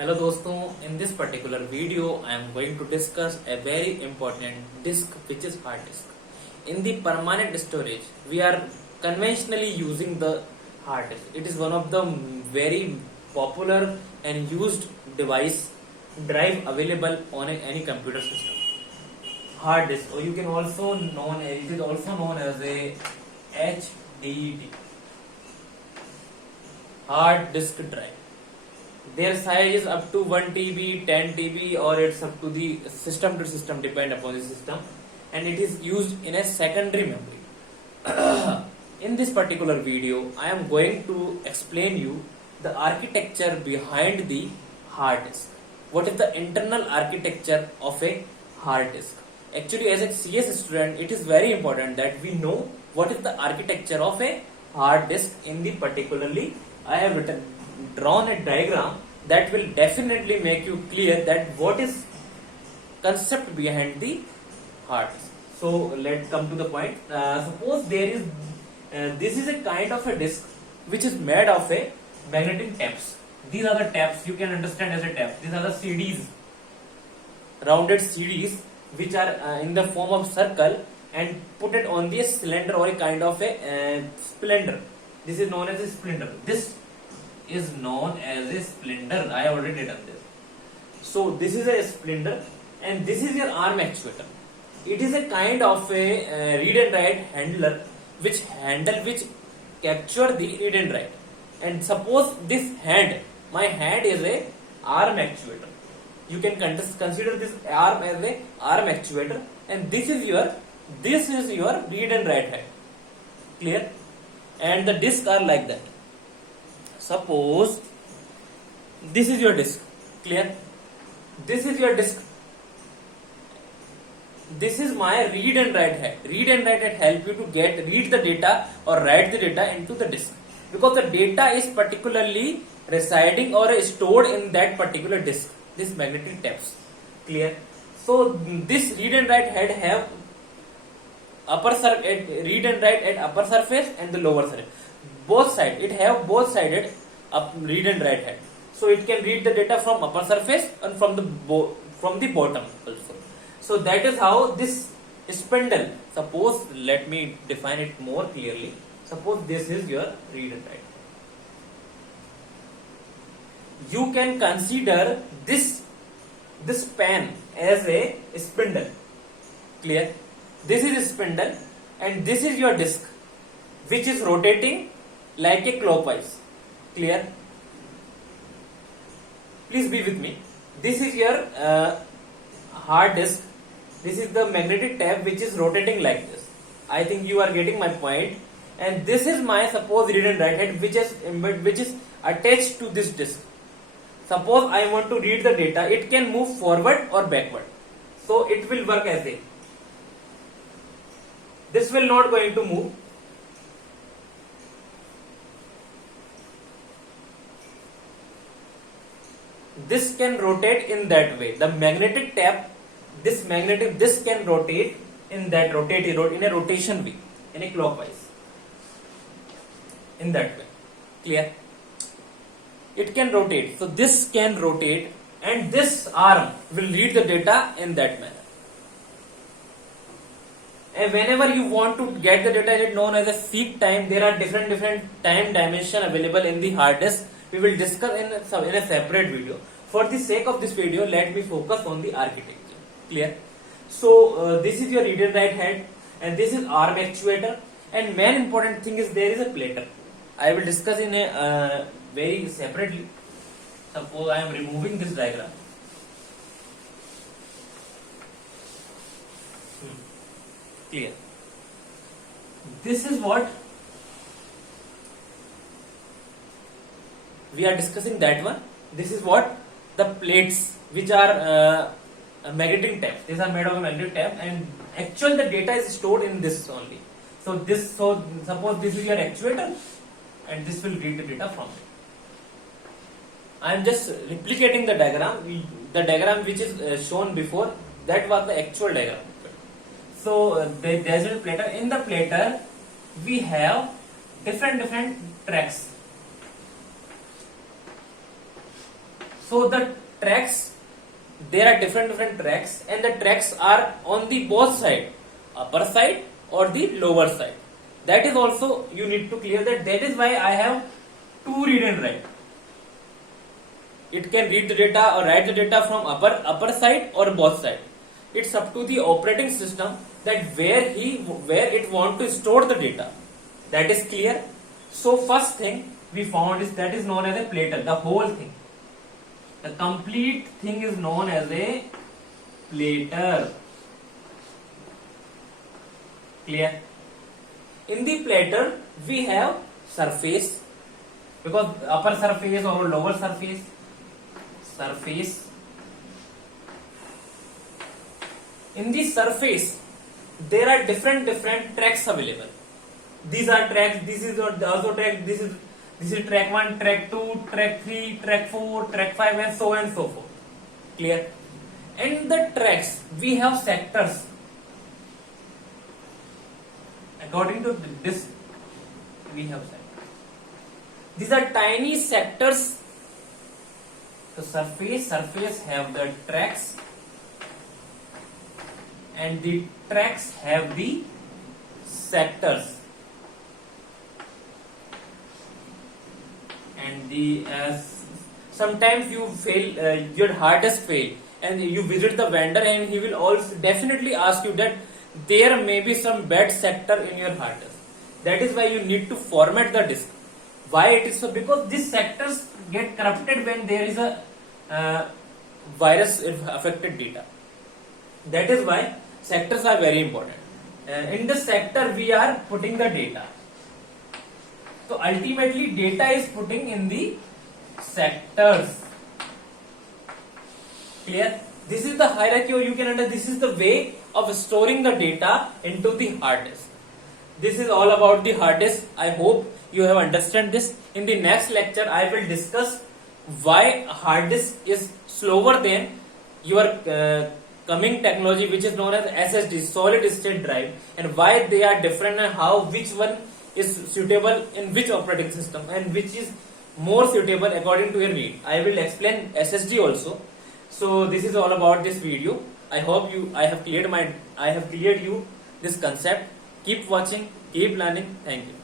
Hello दोस्तों, in this particular video I am going to discuss a very important disk which is hard disk. In the permanent storage we are conventionally using the hard disk. It is one of the very popular and used device drive available on any computer system. Hard disk, or you can also known as, it is also known as a HDD, hard disk drive. Their size is up to 1 TB, 10 TB, or it's up to the system to system, depend upon the system, and it is used in a secondary memory. In this particular video, I am going to explain you the architecture behind the hard disk. What is the internal architecture of a hard disk? Actually, as a CS student, it is very important that we know what is the architecture of a hard disk. In the particularly, I have drawn a diagram that will definitely make you clear that what is concept behind the hard disk. So let's come to the point. Suppose there is this is a kind of a disk which is made of a magnetic taps. These are the taps, you can understand as a tap. These are the CDs, rounded CDs, which are in the form of circle and put it on the cylinder or a kind of a splinter. This is known as a splinter. This is known as a splinter. I have already done this. So this is a splinter and this is your arm actuator. It is a kind of a read and write handler which capture the read and write. And suppose this hand, my hand is a arm actuator. You can consider this arm as a arm actuator, and this is your read and write hand. Clear? And the discs are like that. Suppose this is your disk. Clear? This is your disk. This is my read and write head. Read and write head help you to read the data or write the data into the disk, because the data is particularly residing or stored in that particular disk, this magnetic taps. Clear? So this read and write head have read and write at upper surface and the lower surface. Both sides, it have both sided read and write head, so it can read the data from upper surface and from the bottom also. So that is how this spindle. Suppose, let me define it more clearly. Suppose this is your read and write. You can consider this pan as a spindle. Clear? This is a spindle and this is your disk, which is rotating like a clockwise. Clear? Please be with me. This is your hard disk. This is the magnetic tap which is rotating like this. I think you are getting my point. And this is my suppose read and write head which is attached to this disk. Suppose I want to read the data, it can move forward or backward. So it will work as a. This will not going to move. This can rotate in that way. The magnetic tap, this can rotate in that in a rotation way, in a clockwise, in that way. Clear? It can rotate. So this can rotate and this arm will read the data in that manner. And whenever you want to get the data, it is known as a seek time. There are different time dimension available in the hard disk. We will discuss in a separate video. For the sake of this video, let me focus on the architecture. Clear? So this is your read and write head, and this is arm actuator. And main important thing is there is a plater. I will discuss in a very separately. Suppose I am removing this diagram. Clear? This is what we are discussing, that one. This is what the plates which are magnetic taps. These are made of a magnetic tap, and actually the data is stored in this only. So suppose this is your actuator, and this will read the data from it. I am just replicating the diagram. The diagram which is shown before, that was the actual diagram. So there is a plater. In the plater, we have different tracks. So the tracks, there are different tracks, and the tracks are on the both side, upper side or the lower side. That is also you need to clear that. That is why I have two read and write. It can read the data or write the data from upper side or both side. It's up to the operating system that where it want to store the data. That is clear. So first thing we found is that is known as a platter. The whole thing, the complete thing is known as a platter. Clear? In the platter we have surface, because upper surface or lower surface. In the surface there are different tracks available. These are tracks. This is also track. This is track 1, track 2, track 3, track 4, track 5, and so on and so forth. Clear? And the tracks we have sectors. According to this, we have sectors. These are tiny sectors. The surface have the tracks, and the tracks have the sectors. And the sometimes you fail, your hard disk fail, and you visit the vendor, and he will also definitely ask you that there may be some bad sector in your hard disk. That is why you need to format the disk. Why it is so? Because these sectors get corrupted when there is a virus affected data. That is why sectors are very important. In the sector we are putting the data. So ultimately data is putting in the sectors. Clear? This is the hierarchy, or you can understand this is the way of storing the data into the hard disk. This is all about the hard disk. I hope you have understood this. In the next lecture I will discuss why hard disk is slower than your coming technology, which is known as SSD, solid state drive, and why they are different, and how which one is suitable in which operating system and which is more suitable according to your need. I will explain SSD also. So this is all about this video. I hope I have cleared you this concept. Keep watching, keep learning. Thank you.